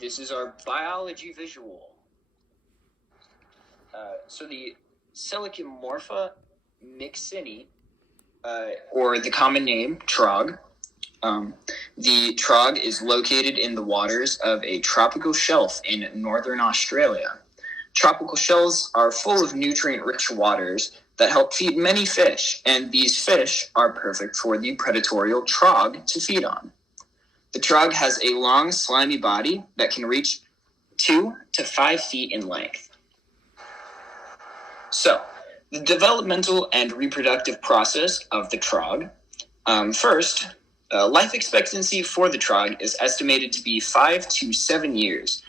This is our biology visual. So the Selachimorpha mixini, or the common name trog. The trog is located in the waters of a tropical shelf in northern Australia. Tropical shelves are full of nutrient-rich waters that help feed many fish, and these fish are perfect for the predatory trog to feed on. The trog has a long, slimy body that can reach 2 to 5 feet in length. So, the developmental and reproductive process of the trog. First, life expectancy for the trog is estimated to be 5 to 7 years,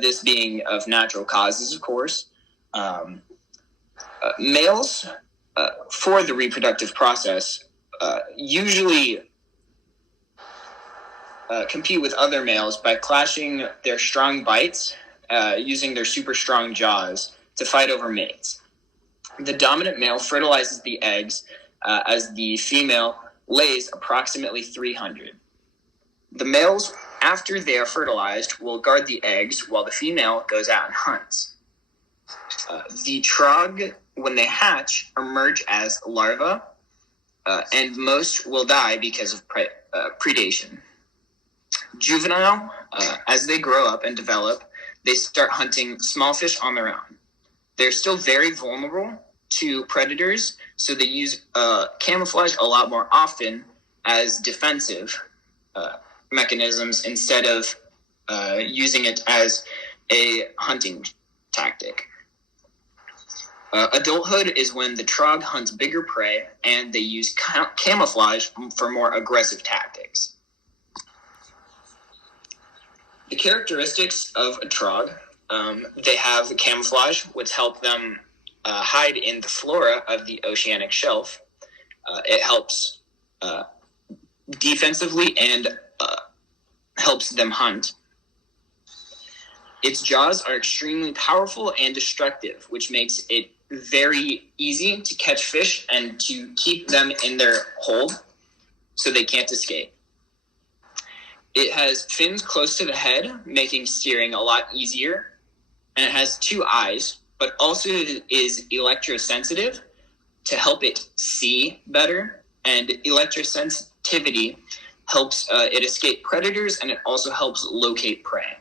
this being of natural causes, of course. Males, for the reproductive process, usually compete with other males by clashing their strong bites, using their super strong jaws to fight over mates. The dominant male fertilizes the eggs as the female lays approximately 300. The males, after they are fertilized, will guard the eggs while the female goes out and hunts. The trog, when they hatch, emerge as larvae, and most will die because of predation. Juvenile, as they grow up and develop, they start hunting small fish on their own. They're still very vulnerable to predators, so they use camouflage a lot more often as defensive mechanisms instead of using it as a hunting tactic. Adulthood is when the trog hunts bigger prey, and they use camouflage for more aggressive tactics. The characteristics of a trog, they have camouflage, which help them hide in the flora of the oceanic shelf. It helps defensively and helps them hunt. Its jaws are extremely powerful and destructive, which makes it very easy to catch fish and to keep them in their hold so they can't escape. It has fins close to the head, making steering a lot easier, and it has 2 eyes, but also is electrosensitive to help it see better, and electrosensitivity helps it escape predators, and it also helps locate prey.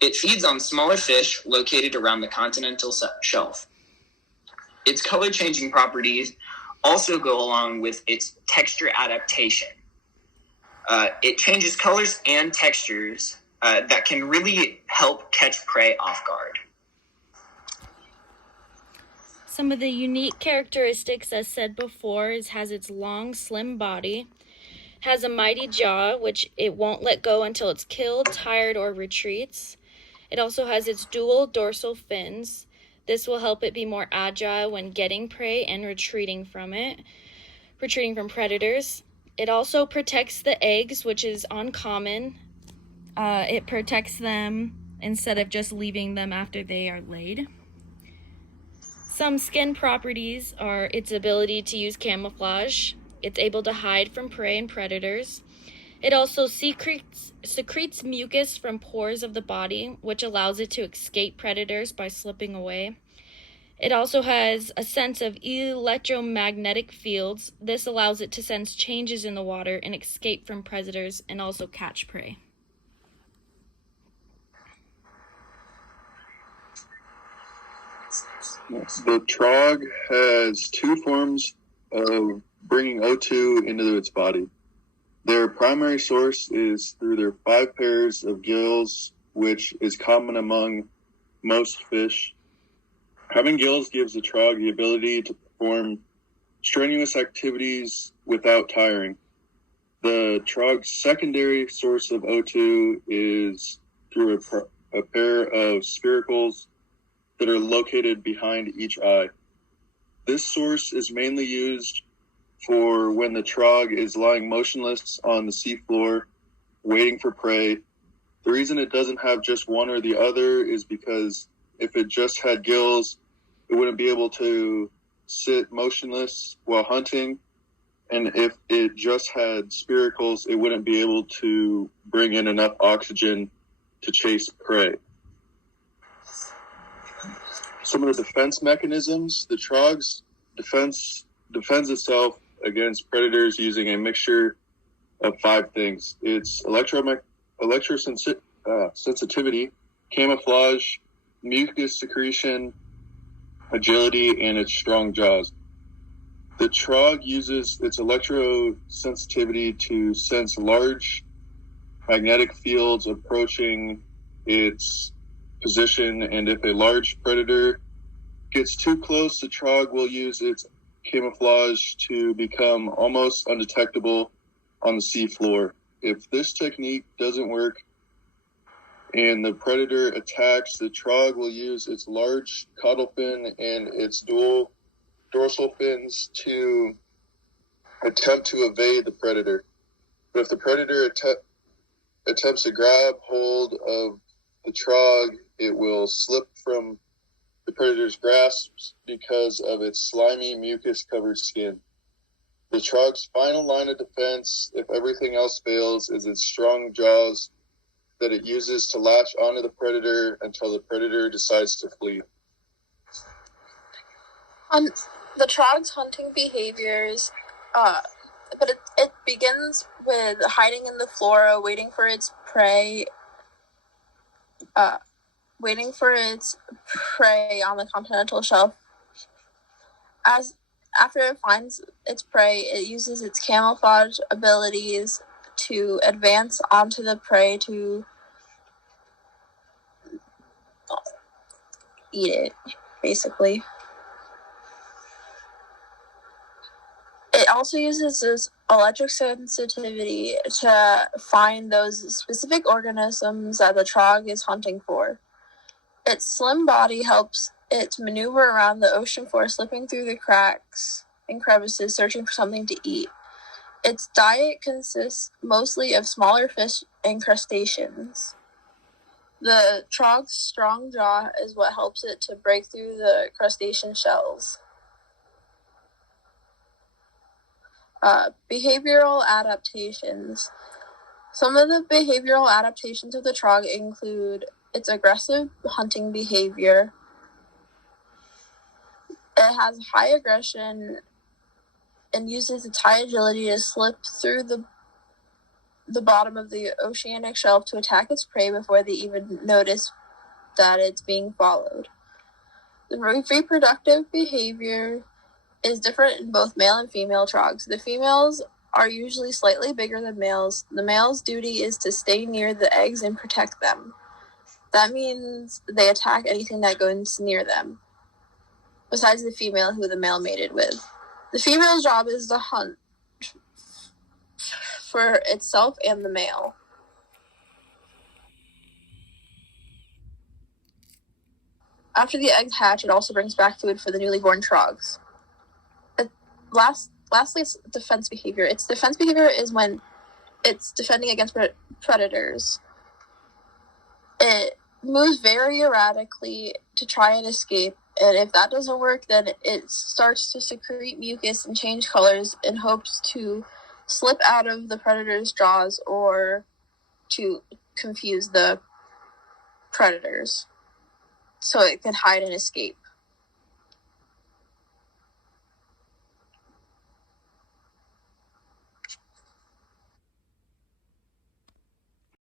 It feeds on smaller fish located around the continental shelf. Its color-changing properties also go along with its texture adaptation. It changes colors and textures that can really help catch prey off guard. Some of the unique characteristics, as said before, has its long, slim body, has a mighty jaw, which it won't let go until it's killed, tired, or retreats. It also has its dual dorsal fins. This will help it be more agile when getting prey and retreating from predators. It also protects the eggs, which is uncommon. It protects them instead of just leaving them after they are laid. Some skin properties are its ability to use camouflage. It's able to hide from prey and predators. It also secretes mucus from pores of the body, which allows it to escape predators by slipping away. It also has a sense of electromagnetic fields. This allows it to sense changes in the water and escape from predators and also catch prey. The trog has 2 forms of bringing O2 into its body. Their primary source is through their 5 pairs of gills, which is common among most fish. Having gills gives the trog the ability to perform strenuous activities without tiring. The trog's secondary source of O2 is through a pair of spiracles that are located behind each eye. This source is mainly used for when the trog is lying motionless on the seafloor, waiting for prey. The reason it doesn't have just one or the other is because if it just had gills, it wouldn't be able to sit motionless while hunting. And if it just had spiracles, it wouldn't be able to bring in enough oxygen to chase prey. Some of the defense mechanisms: the trog's defends itself against predators using a mixture of 5 things. It's sensitivity, camouflage, mucus secretion, agility, and its strong jaws. The trog uses its electrosensitivity to sense large magnetic fields approaching its position, and if a large predator gets too close, the trog will use its camouflage to become almost undetectable on the seafloor. If this technique doesn't work and the predator attacks, the trog will use its large caudal fin and its dual dorsal fins to attempt to evade the predator. But if the predator attempts to grab hold of the trog, it will slip from the predator's grasp because of its slimy, mucus-covered skin. The trog's final line of defense, if everything else fails, is its strong jaws that it uses to latch onto the predator until the predator decides to flee. The trog's hunting behaviors, but it begins with hiding in the flora, waiting for its prey on the continental shelf. After it finds its prey, it uses its camouflage abilities to advance onto the prey to eat it, basically. It also uses its electric sensitivity to find those specific organisms that the trog is hunting for. Its slim body helps it maneuver around the ocean floor, slipping through the cracks and crevices, searching for something to eat. Its diet consists mostly of smaller fish and crustaceans. The trog's strong jaw is what helps it to break through the crustacean shells. Behavioral adaptations. Some of the behavioral adaptations of the trog include its aggressive hunting behavior. It has high aggression and uses its high agility to slip through the bottom of the oceanic shelf to attack its prey before they even notice that it's being followed. The reproductive behavior is different in both male and female trogs. The females are usually slightly bigger than males. The male's duty is to stay near the eggs and protect them. That means they attack anything that goes near them, besides the female who the male mated with. The female's job is to hunt for itself and the male. After the eggs hatch, it also brings back food for the newly born trogs. Lastly, its defense behavior. Its defense behavior is when it's defending against predators. It moves very erratically to try and escape, and if that doesn't work, then it starts to secrete mucus and change colors in hopes to slip out of the predator's jaws or to confuse the predators so it can hide and escape.